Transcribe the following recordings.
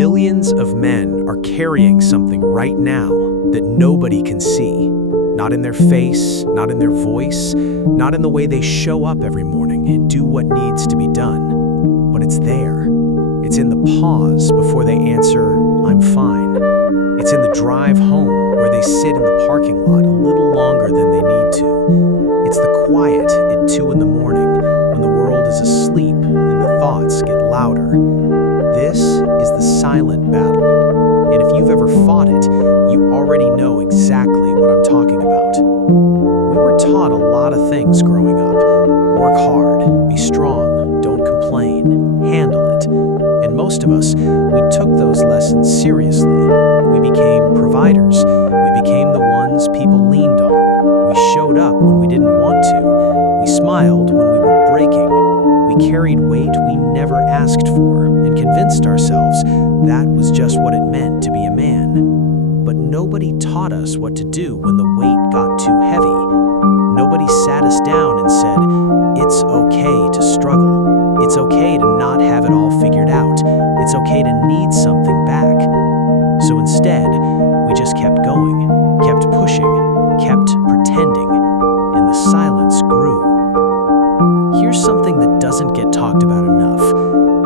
Millions of men are carrying something right now that nobody can see. Not in their face, not in their voice, not in the way they show up every morning and do what needs to be done. But it's there. It's in the pause before they answer, "I'm fine." It's in the drive home where they sit in the parking lot a little longer than they need to. It's the quiet at 2 in the morning when the world is asleep and the thoughts get louder. This is the silent battle. And if you've ever fought it, you already know exactly what I'm talking about. We were taught a lot of things growing up. Work hard, be strong, don't complain, handle it. And most of us, we took those lessons seriously. We became providers. We became the ones people leaned on. We showed up when we didn't want to. We smiled when we were breaking. We carried weight we never asked for and convinced ourselves that was just what it meant to be a man. But nobody taught us what to do when the weight got too heavy. Nobody sat us down and said, "It's okay to struggle. It's okay to not have it all figured out. It's okay to need something back." So instead, we just kept going, kept pushing, kept pretending, and the silence grew. Here's something that doesn't get talked about enough.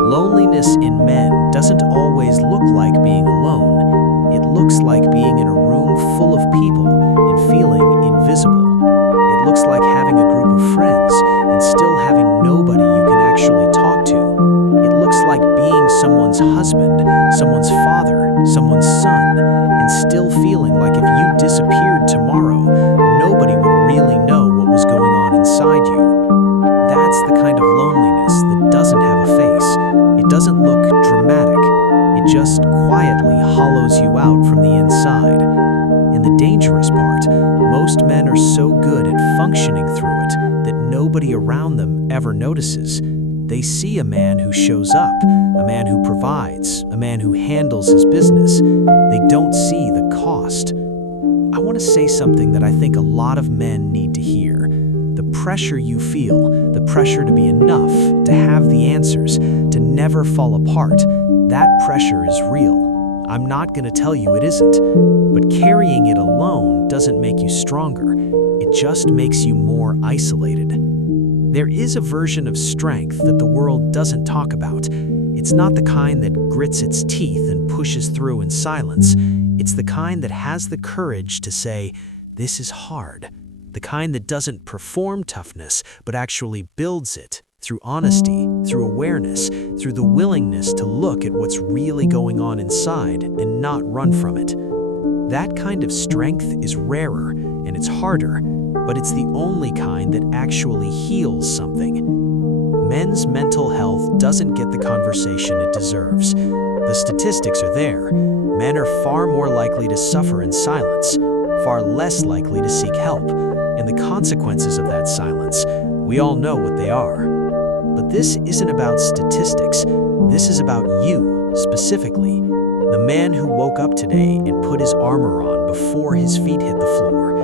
Loneliness in men doesn't always look like being alone. It looks like being in a room full of people and feeling invisible. It looks like having a group of friends and still having nobody you can actually talk to. It looks like being someone's husband, someone's father, someone's son, and still feeling like if you disappeared tomorrow, nobody would really know what was going on inside you. That's the kind of loneliness that doesn't have a face. It doesn't look dramatic. It just quietly hollows you out from the inside. And the dangerous part, most men are so good at functioning through it that nobody around them ever notices. They see a man who shows up, a man who provides, a man who handles his business. They don't see the cost. I want to say something that I think a lot of men need to hear. The pressure you feel, the pressure to be enough, to have the answers, to never fall apart, that pressure is real. I'm not going to tell you it isn't, but carrying it alone doesn't make you stronger. It just makes you more isolated. There is a version of strength that the world doesn't talk about. It's not the kind that grits its teeth and pushes through in silence. It's the kind that has the courage to say, "This is hard." The kind that doesn't perform toughness, but actually builds it through honesty, through awareness, through the willingness to look at what's really going on inside and not run from it. That kind of strength is rarer and it's harder, but it's the only kind that actually heals something. Men's mental health doesn't get the conversation it deserves. The statistics are there. Men are far more likely to suffer in silence, far less likely to seek help. And the consequences of that silence, we all know what they are. But this isn't about statistics. This is about you, specifically. The man who woke up today and put his armor on before his feet hit the floor.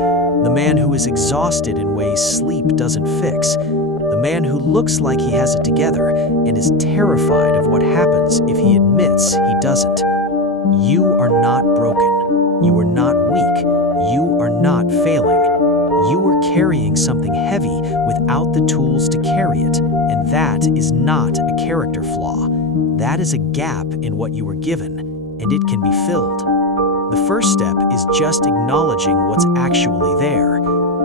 The man who is exhausted in ways sleep doesn't fix. The man who looks like he has it together and is terrified of what happens if he admits he doesn't. You are not broken. You are not weak. You are not failing. You are carrying something heavy without the tools to carry it, and that is not a character flaw. That is a gap in what you were given, and it can be filled. The first step is just acknowledging what's actually there,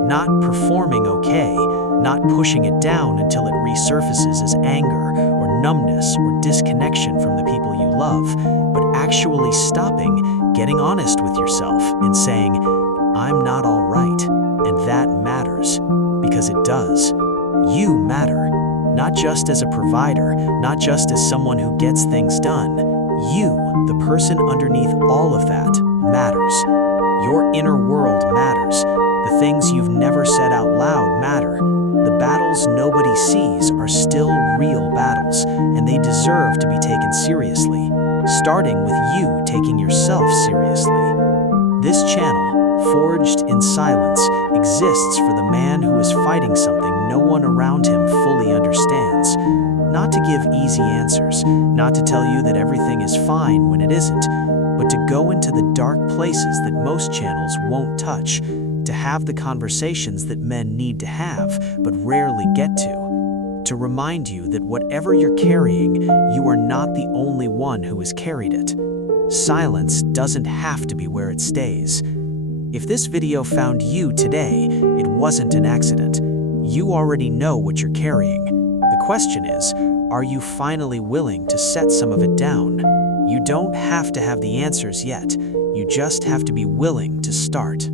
not performing okay, not pushing it down until it resurfaces as anger or numbness or disconnection from the people you love, but actually stopping, getting honest with yourself, and saying, "I'm not all right." And that matters, because it does. You matter, not just as a provider, not just as someone who gets things done. You, the person underneath all of that, matters. Your inner world matters. The things you've never said out loud matter. The battles nobody sees are still real battles, and they deserve to be taken seriously, starting with you taking yourself seriously. This channel, Forged in Silence, exists for the man who is fighting something no one around him fully understands. not to give easy answers, not to tell you that everything is fine when it isn't, but to go into the dark places that most channels won't touch, to have the conversations that men need to have but rarely get to remind you that whatever you're carrying, you are not the only one who has carried it. Silence doesn't have to be where it stays. If this video found you today, it wasn't an accident. You already know what you're carrying. The question is, are you finally willing to set some of it down? You don't have to have the answers yet. You just have to be willing to start.